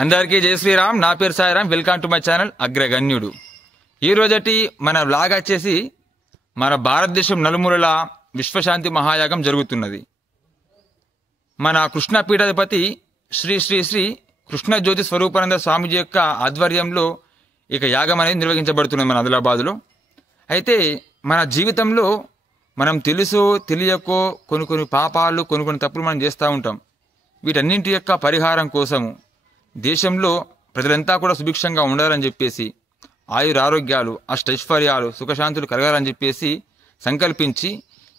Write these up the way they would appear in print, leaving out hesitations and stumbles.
అందరికీ జై శ్రీరామ్. నా పేరు Sairam. Welcome to my channel అగ్రగణ్యుడు. ఈ రోజటి మన వ్లాగ్ వచ్చేసి మన భారతదేశం నలుమూలల విశ్వశాంతి మహాయాగం జరుగుతున్నది. మన కృష్ణపీఠాధిపతి శ్రీ శ్రీ శ్రీ కృష్ణజ్యోతి స్వరూపానంద స్వామిజీ యొక్క ఆధ్వర్యంలో ఇక యాగం అనేది నిర్వహించబడుతున్నది మన ఆదిలాబాదులో. అయితే మన జీవితంలో మనం తెలుసో తెలియకో కొన్ని పాపాలు కొన్ని తప్పులు మనం చేస్తూ ఉంటాం. వీటన్నింటి యొక్క పరిహారం కోసము దేశంలో ప్రజలంతా కూడా సుభిక్షంగా ఉండాలని చెప్పేసి ఆయురారోగ్యాలు అష్టైశ్వర్యాలు సుఖశాంతులు కలగాలని చెప్పేసి సంకల్పించి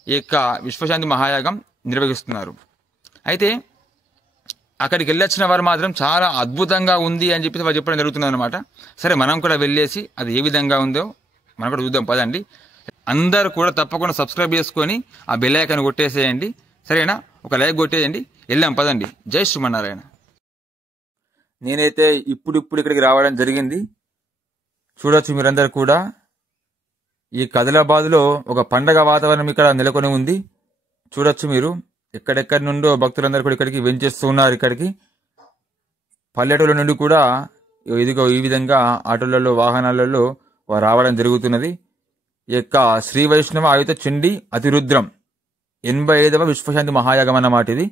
ఈ యొక్క విశ్వశాంతి మహాయాగం నిర్వహిస్తున్నారు. అయితే అక్కడికి వెళ్ళొచ్చిన వారు మాత్రం చాలా అద్భుతంగా ఉంది అని చెప్పేసి వారు చెప్పడం జరుగుతుంది అనమాట. సరే, మనం కూడా వెళ్ళేసి అది ఏ విధంగా ఉందో మనం కూడా చూద్దాం పదండి. అందరూ కూడా తప్పకుండా సబ్స్క్రైబ్ చేసుకొని ఆ బెల్ ఐకాన్ కొట్టేసేయండి. సరేనా? ఒక లైక్ కొట్టేయండి. వెళ్దాం పదండి. జై శ్రీమన్నారాయణ. నేనైతే ఇప్పుడు ఇక్కడికి రావడం జరిగింది. చూడొచ్చు మీరందరూ కూడా. ఈ ఆదిలాబాద్లో ఒక పండగ వాతావరణం ఇక్కడ నెలకొని ఉంది. చూడొచ్చు మీరు. ఎక్కడెక్కడి నుండో భక్తులందరూ కూడా ఇక్కడికి వెంచేస్తూ ఉన్నారు. ఇక్కడికి పల్లెటూళ్ళ నుండి కూడా ఇదిగో ఈ విధంగా ఆటోలలో వాహనాలలో రావడం జరుగుతున్నది. ఈ యొక్క శ్రీ వైష్ణవ ఆయుధ చండీ అతిరుద్రం 85వ విశ్వశాంతి మహాయాగం అన్నమాట. ఇది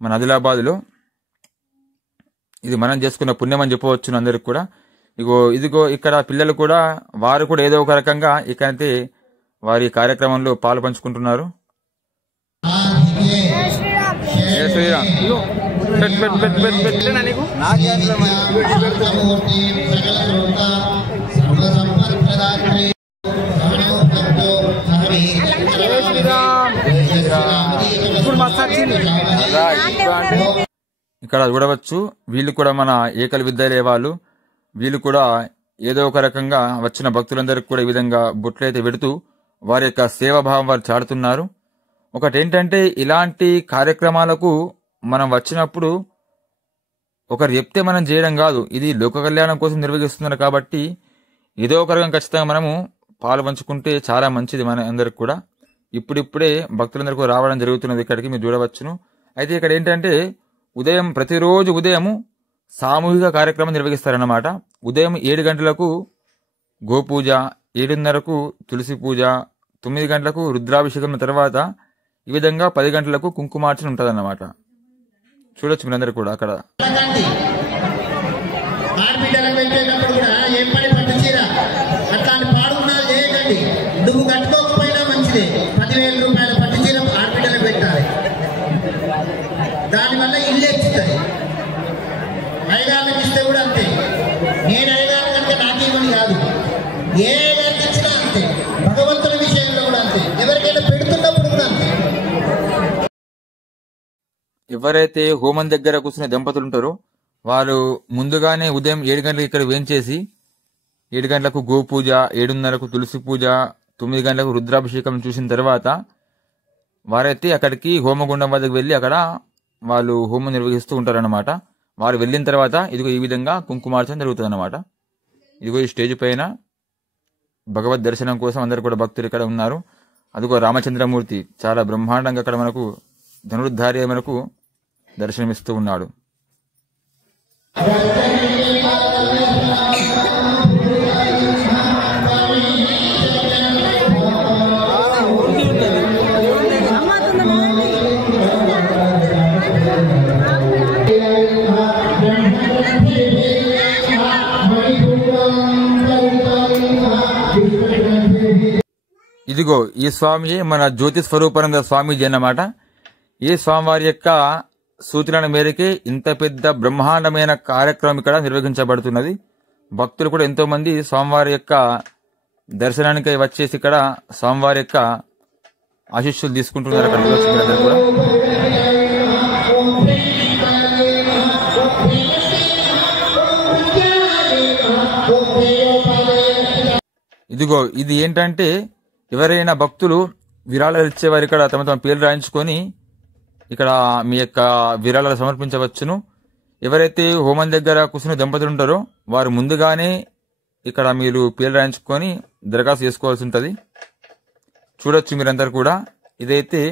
మన ఆదిలాబాద్లో. ఇది మనం చేసుకున్న పుణ్యం అని చెప్పవచ్చు అందరికి కూడా. ఇదిగో ఇక్కడ పిల్లలు కూడా వారు కూడా ఏదో ఒక రకంగా ఇక్కడైతే వారి కార్యక్రమంలో పాలు పంచుకుంటున్నారు. ఇక్కడ చూడవచ్చు, వీళ్ళు కూడా మన ఏకల విద్యాలయ వాళ్ళు. వీళ్ళు కూడా ఏదో ఒక రకంగా వచ్చిన భక్తులందరికీ కూడా ఈ విధంగా బొట్లయితే పెడుతూ వారి యొక్క సేవాభావం వారు చాటుతున్నారు. ఒకటి ఏంటంటే, ఇలాంటి కార్యక్రమాలకు మనం వచ్చినప్పుడు ఒకరు చెప్తే మనం చేయడం కాదు, ఇది లోక కళ్యాణం కోసం నిర్వహిస్తున్నారు కాబట్టి ఏదో ఒక రకంగా ఖచ్చితంగా మనము పాలు పంచుకుంటే చాలా మంచిది మన అందరికి కూడా. ఇప్పుడిప్పుడే భక్తులందరికీ రావడం జరుగుతున్నది ఇక్కడికి, మీరు చూడవచ్చును. అయితే ఇక్కడ ఏంటంటే ప్రతిరోజు ఉదయం సామూహిక కార్యక్రమం నిర్వహిస్తారన్నమాట. ఉదయం 7 గంటలకు గోపూజ, 7:30కు తులసి పూజ, 9 గంటలకు రుద్రాభిషేకం, తర్వాత ఈ విధంగా 10 గంటలకు కుంకుమార్చన ఉంటుందన్నమాట. చూడొచ్చు మీరందరూ కూడా అక్కడ. నువ్వు కట్టుకోకపోయినా మంచిదే, 10,000 రూపాయల పట్టు చీర ఆడబిడ్డలకు పెట్టాలి. దానివల్ల ఇల్లు ఎక్కుతాయి. ఐదాళ్ళకి ఇస్తే కూడా అంతే. నేను ఐదాళ్ళ కంటే నాకేమని కాదు, ఏ ఐదాళ్ళకి ఇచ్చినా అంతే. భగవంతుని విషయంలో కూడా అంతే, ఎవరికైనా పెడుతున్నప్పుడు కూడా అంతే. ఎవరైతే హోమం దగ్గర కూర్చునే దంపతులు ఉంటారో వారు ముందుగానే ఉదయం 7 గంటలకు ఇక్కడ వేంచేసి 7 గంటలకు గోపూజ, 7:30కు తులసి పూజ, 9 గంటలకు రుద్రాభిషేకం చూసిన తర్వాత వారైతే అక్కడికి హోమగుండం వద్దకు వెళ్ళి అక్కడ వాళ్ళు హోమం నిర్వహిస్తూ ఉంటారన్నమాట. వారు వెళ్ళిన తర్వాత ఇదిగో ఈ విధంగా కుంకుమార్చన జరుగుతుంది అన్నమాట. ఇదిగో ఈ స్టేజ్ పైన భగవద్ దర్శనం కోసం అందరు కూడా భక్తులు ఇక్కడ ఉన్నారు. అదిగో రామచంద్రమూర్తి చాలా బ్రహ్మాండంగా అక్కడ మనకు ధనుర్ధారి మనకు దర్శనమిస్తూ ఉన్నాడు. ఇదిగో ఈ స్వామియే మన జ్యోతి స్వరూపానంద స్వామీజీ అన్నమాట. ఈ స్వామివారి యొక్క సూచనల మేరకే ఇంత పెద్ద బ్రహ్మాండమైన కార్యక్రమం ఇక్కడ నిర్వహించబడుతున్నది. భక్తులు కూడా ఎంతో మంది స్వామివారి యొక్క దర్శనానికి వచ్చేసి ఇక్కడ స్వామివారి యొక్క ఆశీస్సులు తీసుకుంటున్నారు. అక్కడ కూడా ఇదిగో ఇది ఏంటంటే, ఎవరైనా భక్తులు విరాళాలు ఇచ్చేవారు ఇక్కడ తమ పేర్లు రాయించుకొని ఇక్కడ మీ యొక్క విరాళాలు సమర్పించవచ్చును. ఎవరైతే హోమం దగ్గర కూర్చుని దంపతులు ఉంటారో వారు ముందుగానే ఇక్కడ మీరు పేర్లు రాయించుకొని దరఖాస్తు చేసుకోవాల్సి ఉంటుంది. చూడొచ్చు మీరందరూ కూడా. ఇదైతే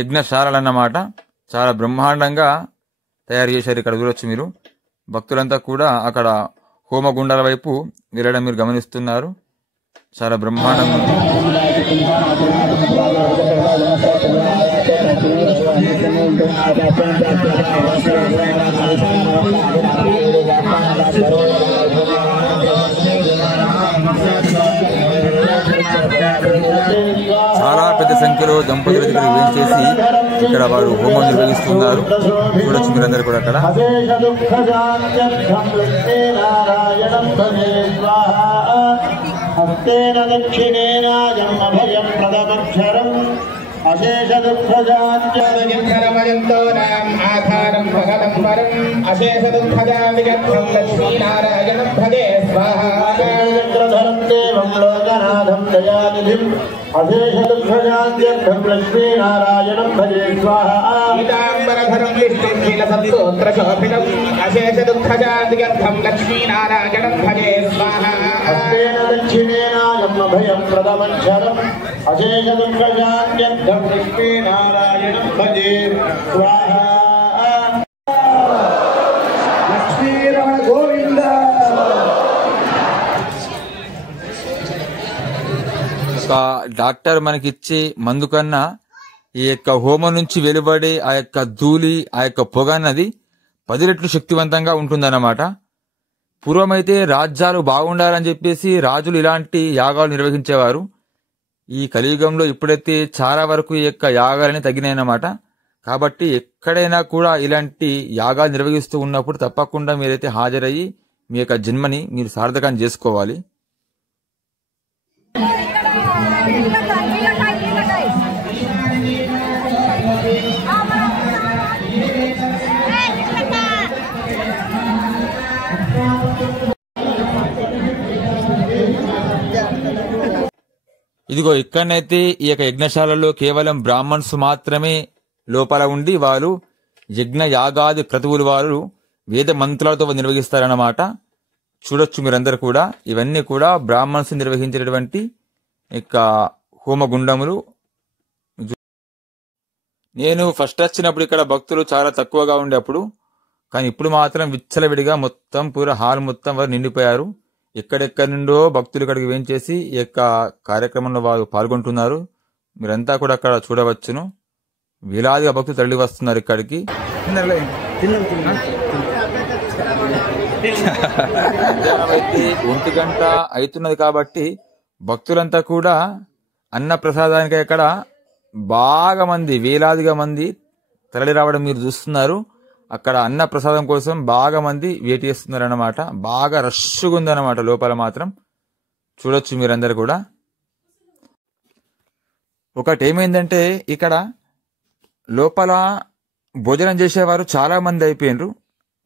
యజ్ఞశాలలు అన్నమాట. చాలా బ్రహ్మాండంగా తయారు చేశారు. ఇక్కడ చూడొచ్చు మీరు. భక్తులంతా కూడా అక్కడ హోమగుండాల వైపు వెళ్ళడం మీరు గమనిస్తున్నారు. చాలా బ్రహ్మాండంగా ఉంది. చాలా పెద్ద సంఖ్యలో దంపతుల దగ్గర వేయించేసి ఇక్కడ వారు హోమం నిర్వహిస్తున్నారు. చూడొచ్చు మీరందరూ కూడా అక్కడ. హస్తేన దక్షిణేన జన్మభయం ప్రథమక్షరం అశేష దుఃఖజాంతో ఆధారం భగతం వరం అశేష దుఃఖజాంగం లక్ష్మీనారాయణం భజే స్వాహాధరం దేవం లోకనాథం దయానిధిం అశేష దుఃఖజాంగం లక్ష్మీనారాయణం భజే స్వాహాంబరధరం విష్ణుశీలసత్సూత్రశోభితం అశేష దుఃఖజాంగం లక్ష్మీనారాయణం భజే స్వాహాస్తేన దక్షిణేన జన్మభయం ప్రథమక్షరం అశేష దుఃఖజాంగం లక్ష్మీనారాయణం భజే స్వాహా. లక్ష్మీరమణ గోవింద. ఒక డాక్టర్ మనకిచ్చే మందు కన్నా ఈ యొక్క హోమం నుంచి వెలువడే ఆ యొక్క ధూళి, ఆ యొక్క పొగ అన్నది 10 రెట్లు శక్తివంతంగా ఉంటుందన్నమాట. పూర్వమైతే రాజ్యాలు బాగుండాలని చెప్పేసి రాజులు ఇలాంటి యాగాలు నిర్వహించేవారు. ఈ కలియుగంలో ఇప్పుడైతే చాలా వరకు ఈ యొక్క యాగాలని తగ్గినాయన్నమాట. కాబట్టి ఎక్కడైనా కూడా ఇలాంటి యాగాలు నిర్వహిస్తూ ఉన్నప్పుడు తప్పకుండా మీరైతే హాజరయ్యి మీ యొక్క జన్మని మీరు సార్థకం చేసుకోవాలి. ఇదిగో ఇక్కడనైతే ఈ యొక్క యజ్ఞశాలలో కేవలం బ్రాహ్మణ్స్ మాత్రమే లోపల ఉండి వారు యజ్ఞ యాగాది క్రతువులు వారు వేద మంత్రాలతో నిర్వహిస్తారన్నమాట. చూడొచ్చు మీరందరూ కూడా. ఇవన్నీ కూడా బ్రాహ్మణ్స్ నిర్వహించేటటువంటి యొక్క హోమగుండములు. నేను ఫస్ట్ వచ్చినప్పుడు ఇక్కడ భక్తులు చాలా తక్కువగా ఉండేప్పుడు, కానీ ఇప్పుడు మాత్రం విచ్చలవిడిగా మొత్తం పూరా హాల్ మొత్తం వారు నిండిపోయారు. ఎక్కడెక్కడి నుండో భక్తులు ఇక్కడికి వేయించేసి ఈ యొక్క కార్యక్రమంలో వారు పాల్గొంటున్నారు. మీరంతా కూడా అక్కడ చూడవచ్చును. వేలాదిగా భక్తులు తరలి వస్తున్నారు ఇక్కడికి. అయితే 1 గంట అవుతున్నది కాబట్టి భక్తులంతా కూడా అన్న ప్రసాదానికి ఇక్కడ బాగా మంది, వేలాదిగా మంది తరలి రావడం మీరు చూస్తున్నారు. అక్కడ అన్న ప్రసాదం కోసం బాగా మంది వెయిట్ చేస్తున్నారు అన్నమాట. బాగా రష్గా ఉందన్నమాట లోపల మాత్రం. చూడొచ్చు మీరందరూ కూడా. ఒకటి ఏమైందంటే ఇక్కడ లోపల భోజనం చేసేవారు చాలా మంది అయిపోయినరు,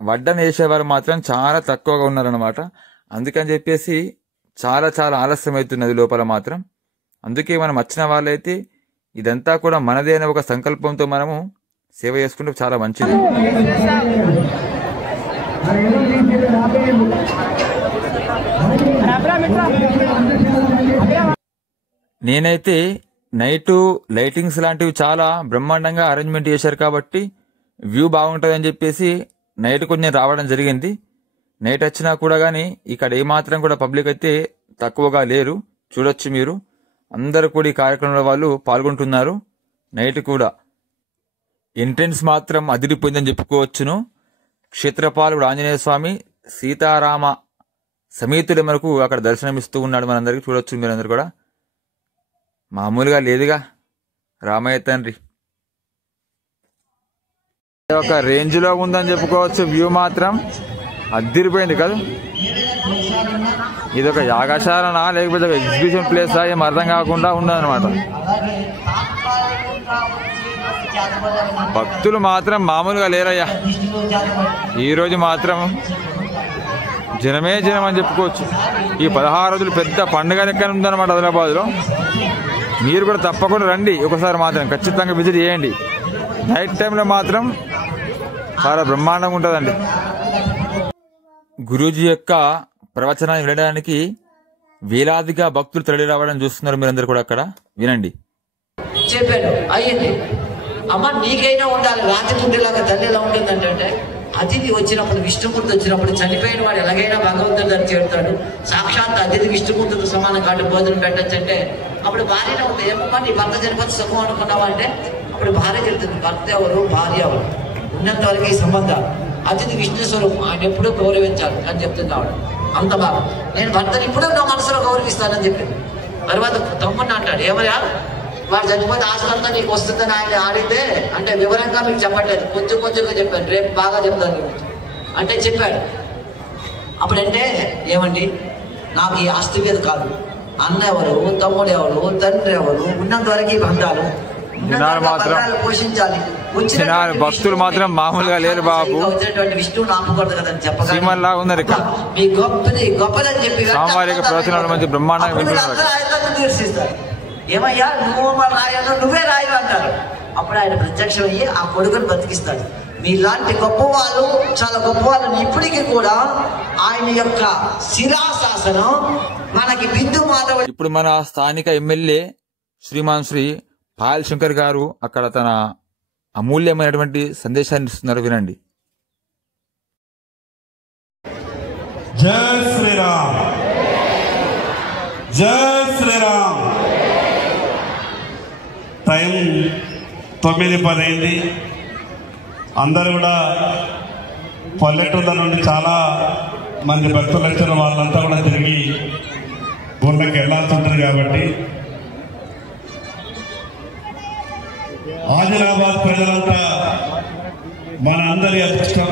వడ్డన వేసేవారు మాత్రం చాలా తక్కువగా ఉన్నారనమాట. అందుకని చెప్పేసి చాలా చాలా ఆలస్యం అవుతున్నది లోపల మాత్రం. అందుకే మనం వచ్చిన వాళ్ళైతే ఇదంతా కూడా మనదే అనే ఒక సంకల్పంతో మనము సేవ చేసుకుంటే చాలా మంచిది. నేనైతే నైటు లైటింగ్స్ లాంటివి చాలా బ్రహ్మాండంగా అరేంజ్మెంట్ చేశారు కాబట్టి వ్యూ బాగుంటుందని చెప్పేసి నైట్ కొంచెం రావడం జరిగింది. నైట్ వచ్చినా కూడా కానీ ఇక్కడ ఏమాత్రం కూడా పబ్లిక్ అయితే తక్కువగా లేరు. చూడొచ్చు మీరు. అందరూ కూడా ఈ కార్యక్రమంలో వాళ్ళు పాల్గొంటున్నారు. నైట్ కూడా ఎంట్రెన్స్ మాత్రం అదిరిపోయిందని చెప్పుకోవచ్చును. క్షేత్రపాలుడు ఆంజనేయ స్వామి సీతారామ సమేతుడు మనకు అక్కడ దర్శనమిస్తూ ఉన్నాడు మనందరికీ. చూడొచ్చు మీరందరూ కూడా. మామూలుగా లేదుగా రామయ్య తండ్రి. ఒక రేంజ్ లో ఉందని చెప్పుకోవచ్చు. వ్యూ మాత్రం అదిరిపోయింది కదా. ఇది ఒక యాగశాలనా లేకపోతే ఒక ఎగ్జిబిషన్ ప్లేసా ఏం అర్థం కాకుండా ఉన్నదన్నమాట. భక్తులు మాత్రం మామూలుగా లేరయ్యా. ఈరోజు మాత్రం జనమే జనం అని చెప్పుకోవచ్చు. ఈ 16 రోజులు పెద్ద పండుగ లెక్క ఉందన్నమాట ఆదిలాబాద్లో. మీరు కూడా తప్పకుండా రండి. ఒకసారి మాత్రం ఖచ్చితంగా విజిట్ చేయండి. నైట్ టైంలో మాత్రం చాలా బ్రహ్మాండంగా ఉంటుందండి. గురూజీ యొక్క ప్రవచనాన్ని వినడానికి వేలాదిగా భక్తులు తరలి రావడం చూస్తున్నారు మీరందరూ కూడా. అక్కడ వినండి. చెప్పాను అయ్యింది. అమ్మ నీకైనా ఉండాలి. రాత్రి గుండెలాగా తల్లి ఎలా ఉంటుందంటే అతిథి వచ్చినప్పుడు, విష్ణుమూర్తి వచ్చినప్పుడు చనిపోయిన వాడు ఎలాగైనా భగవంతుడి దగ్గర చేరుతాడు. సాక్షాత్ అతిథి విష్ణుమూర్తితో సమానం కాబట్టి భోజనం పెట్టచ్చు అంటే అప్పుడు భార్యనే ఉంటుంది. ఏమమ్మా నీ భర్త చనిపోతే సుఖం అనుకున్నావా అంటే అప్పుడు భార్య చెప్తుంది, భర్త ఎవరు భార్య ఎవరు ఉన్నంత వరకు ఈ సంబంధం. అతిథి విష్ణు స్వరూపం, ఆయన ఎప్పుడూ గౌరవించాలి అని చెప్తుంది ఆవిడ. అంత బాగా నేను భర్తను ఇప్పుడు నా మనసులో గౌరవిస్తానని చెప్పింది. తర్వాత తమ్ముడిని అంటాడు, ఏమయ్యా వాడు చనిపోతే ఆస్తంతా నీకు వస్తుందని ఆయన ఆడితే అంటే వివరంగా మీకు చెప్పట్లేదు, కొంచెం కొంచెంగా చెప్పాను, రేపు బాగా చెప్తాను అంటే చెప్పాడు. అప్పుడంటే ఏమండి నాకు ఈ ఆస్తి మీద కాదు, అన్న ఎవరు, తమ్ముడు ఎవరు, తండ్రి ఎవరు, ఉన్నంత వరకు ఈ బంధాలు పోషించాలి. భక్తులు మాత్రం మామూలుగా లేరు బాబు, వచ్చినటువంటి విష్ణువుని ఆపకూడదు కదని చెప్పగా మీ గొప్పది గొప్పదని చెప్పి తీర్చిస్తారు. ఏమయ్యా నువ్వు రాయను, నువ్వే రాయు అంటారు. అప్పుడు ఆయన ప్రత్యక్షమయ్యి ఆ కొడుకుని బతికిస్తాడు. మీలాంటి గొప్ప వాళ్ళు, చాలా గొప్ప వాళ్ళని ఇప్పటికీ కూడా ఆయన యొక్క శిలాశాసనం మనకి బిందు మాధవ. ఇప్పుడు మన స్థానిక ఎమ్మెల్యే శ్రీమాన్ శ్రీ పాయల్ శంకర్ గారు అక్కడ తన అమూల్యమైనటువంటి సందేశాన్ని ఇస్తున్నారు, వినండి. జై శ్రీరామ్, జై శ్రీరామ్. టైం 9:10 అయింది. అందరూ కూడా పల్లెటూళ్ళ నుండి చాలా మంది భక్తులు వచ్చిన వాళ్ళంతా కూడా తిరిగి ఊళ్ళకి వెళ్ళాల్సి ఉంటుంది కాబట్టి ఆదిలాబాద్ ప్రజలంతా మన అందరి అదృష్టం.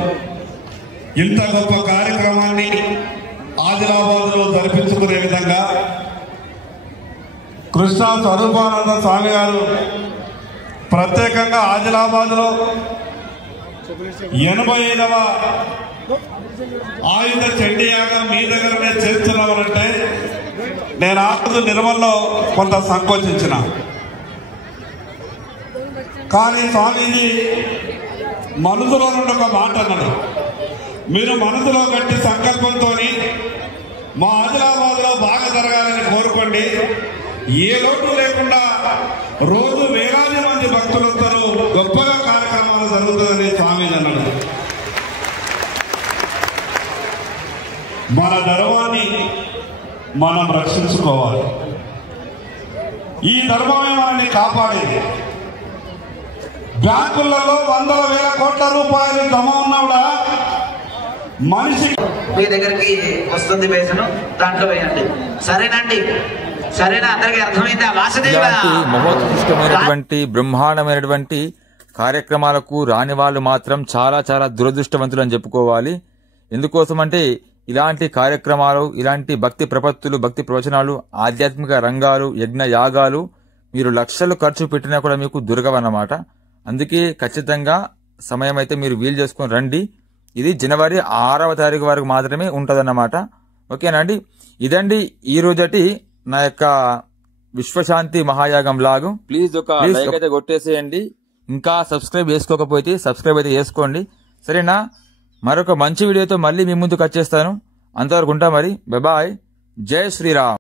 ఇంత గొప్ప కార్యక్రమాన్ని ఆదిలాబాద్లో జరిపించుకునే విధంగా కృష్ణా స్వరూపానంద స్వామి గారు ప్రత్యేకంగా ఆదిలాబాద్లో 85వ ఆయుధ చండీ యాగం మీ దగ్గరనే చేస్తున్నామంటే నేను ఆ రోజు నిర్మల్లో కొంత సంకోచించిన. కానీ స్వామీజీ మనసులో నుండి ఒక మాట అన్నాడు, మీరు మనసులో గట్టి సంకల్పంతో మా ఆదిలాబాద్లో బాగా జరగాలని కోరుకోండి, ఏ లోటు లేకుండా రోజు వేలాది మంది భక్తులతో గొప్పగా కార్యక్రమాలు జరుగుతుందని స్వామి అన్నాడు. మన ధర్మాన్ని మనం రక్షించుకోవాలి. ఈ ధర్మమే మనల్ని కాపాడేది. బ్యాంకులలో 100,000 కోట్ల రూపాయలు జమ ఉన్నా కూడా మనిషి మీ దగ్గరికి వస్తుంది వేసను, దాంట్లో వేయండి. సరేనండి, సరేనా? అందరికి అర్థమైందా? మహోత్కృష్టమైనటువంటి బ్రహ్మాండమైనటువంటి కార్యక్రమాలకు రాని వాళ్ళు మాత్రం చాలా చాలా దురదృష్టవంతులు అని చెప్పుకోవాలి. ఎందుకోసం అంటే ఇలాంటి కార్యక్రమాలు, ఇలాంటి భక్తి ప్రపత్తులు, భక్తి ప్రవచనాలు, ఆధ్యాత్మిక రంగాలు, యజ్ఞ యాగాలు మీరు లక్షలు ఖర్చు పెట్టినా కూడా మీకు దొరకవన్నమాట. అందుకే ఖచ్చితంగా సమయం అయితే మీరు వీలు చేసుకుని రండి. ఇది జనవరి 6వ తారీఖు వరకు మాత్రమే ఉంటదన్నమాట. ఓకేనా అండి? ఇదండి ఈ రోజటి నా యొక్క విశ్వశాంతి మహాయాగం లాగు. ప్లీజ్ ఒక లైక్ అయితే కొట్టేసేయండి. ఇంకా సబ్స్క్రైబ్ చేసుకోకపోతే సబ్స్క్రైబ్ అయితే చేసుకోండి, సరేనా? మరొక మంచి వీడియోతో మళ్ళీ మీ ముందుకు వచ్చేస్తాను. అంతవరకు ఉంటా మరి. బాయ్. జై శ్రీరామ్.